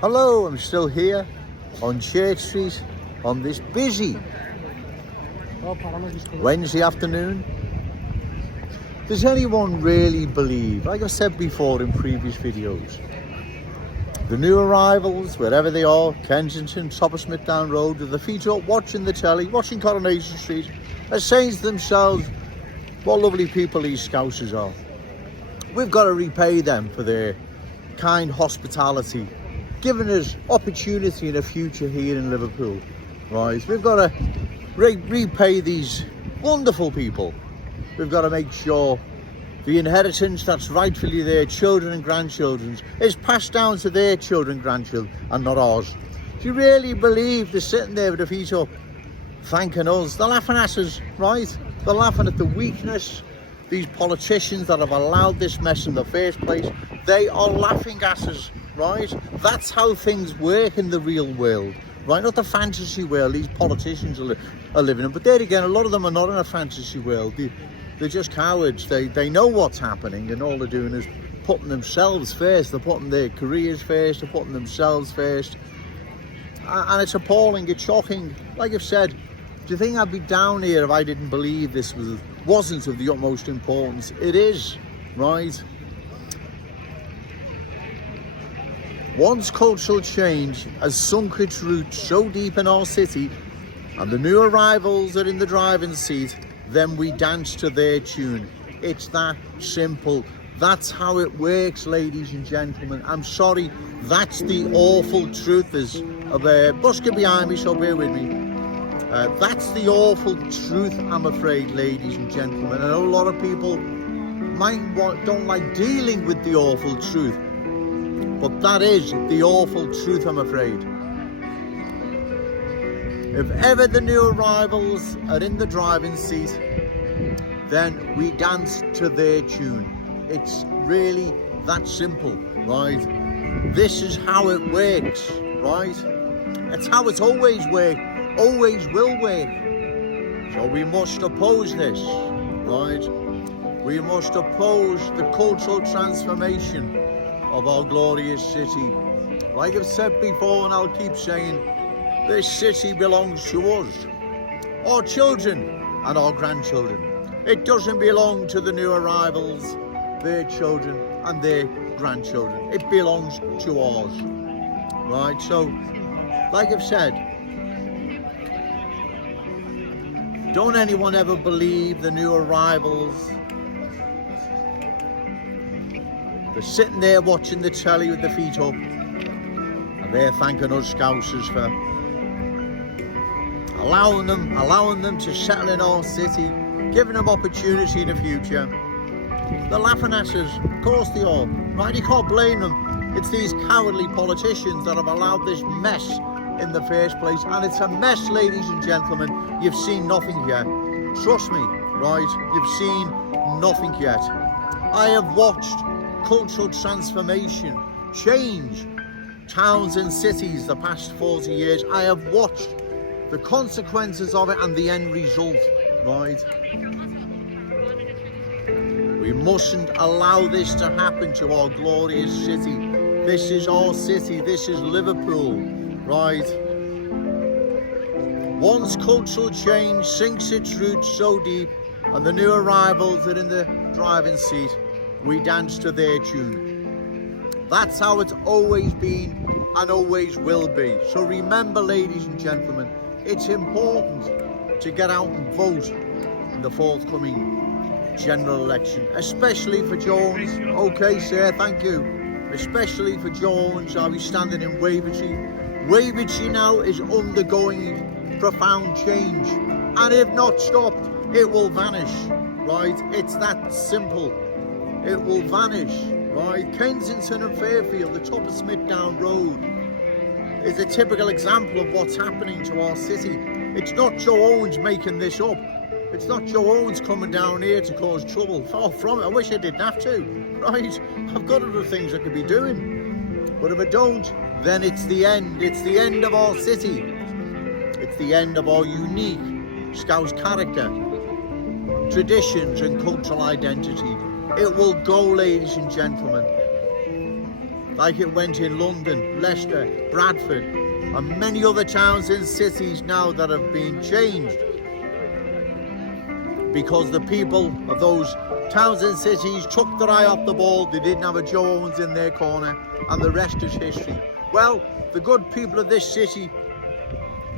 Hello, I'm still here on Church Street on this busy Wednesday afternoon. Does anyone really believe, like I've said before in previous videos, the new arrivals, wherever they are, Kensington, top of Smithdown Road, with their feet up, watching the telly, watching Coronation Street, are saying to themselves, what lovely people these Scousers are. We've got to repay them for their kind hospitality, giving us opportunity in the future here in Liverpool, right? We've got to repay these wonderful people. We've got to make sure the inheritance that's rightfully their children and grandchildren's is passed down to their children and grandchildren and not ours. Do you really believe they're sitting there with their feet up thanking us? They're laughing at us, right? They're laughing at the weakness, these politicians that have allowed this mess in the first place. They are laughing at us, right? That's how things work in the real world, right? Not the fantasy world these politicians are living in. But there again, a lot of them are not in a fantasy world. They're just cowards. They know what's happening, and all they're doing is putting themselves first. They're putting their careers first. They're putting themselves first. And it's appalling. It's shocking. Like I've said, do you think I'd be down here if I didn't believe this wasn't of the utmost importance? It is, right? Once cultural change has sunk its roots so deep in our city and the new arrivals are in the driving seat, then we dance to their tune. It's that simple. That's how it works, ladies and gentlemen. I'm sorry, that's the awful truth. There's a busker behind me, so bear with me. That's the awful truth, I'm afraid, ladies and gentlemen. I know a lot of people don't like dealing with the awful truth, but that is the awful truth, I'm afraid. If ever the new arrivals are in the driving seat, then we dance to their tune. It's really that simple, right? This is how it works, right? It's how it's always worked, always will work. So we must oppose this, right? We must oppose the cultural transformation of our glorious city. Like I've said before, and I'll keep saying, this city belongs to us, our children and our grandchildren. It doesn't belong to the new arrivals, their children and their grandchildren. It belongs to ours, right? So, like I've said, don't anyone ever believe the new arrivals. They're sitting there watching the telly with their feet up, and they're thanking us Scousers for allowing them to settle in our city, giving them opportunity in the future. They're laughing at us, of course they are, right? You can't blame them. It's these cowardly politicians that have allowed this mess in the first place, and it's a mess, ladies and gentlemen. You've seen nothing yet. Trust me, right? You've seen nothing yet. I have watched cultural transformation change towns and cities the past 40 years. I have watched the consequences of it and the end result, right? We mustn't allow this to happen to our glorious city. This is our city, this is Liverpool, right? Once cultural change sinks its roots so deep and the new arrivals are in the driving seat, we dance to their tune. That's how it's always been and always will be. So remember, ladies and gentlemen, it's important to get out and vote in the forthcoming general election, especially for Jones. Okay, sir, thank you. Especially for Jones. I'll be standing in Wavertree. Wavertree now is undergoing profound change, and if not stopped, it will vanish, right? It's that simple. It will vanish, right? Kensington and Fairfield, the top of Smithdown Road, is a typical example of what's happening to our city. It's not Joe Owens making this up. It's not Joe Owens coming down here to cause trouble. Far from it. I wish I didn't have to, right? I've got other things I could be doing. But if I don't, then it's the end. It's the end of our city. It's the end of our unique Scouse character, traditions and cultural identity. It will go, ladies and gentlemen. like it went in London, Leicester, Bradford, and many other towns and cities now that have been changed. Because the people of those towns and cities took their eye off the ball, they didn't have a Joe Owens in their corner, and the rest is history. Well, the good people of this city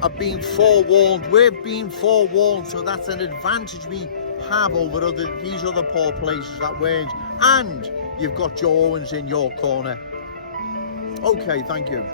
have been forewarned. We've been forewarned, so that's an advantage we have over these other poor places that weren't. And you've got Joe Owens in your corner. Okay, thank you.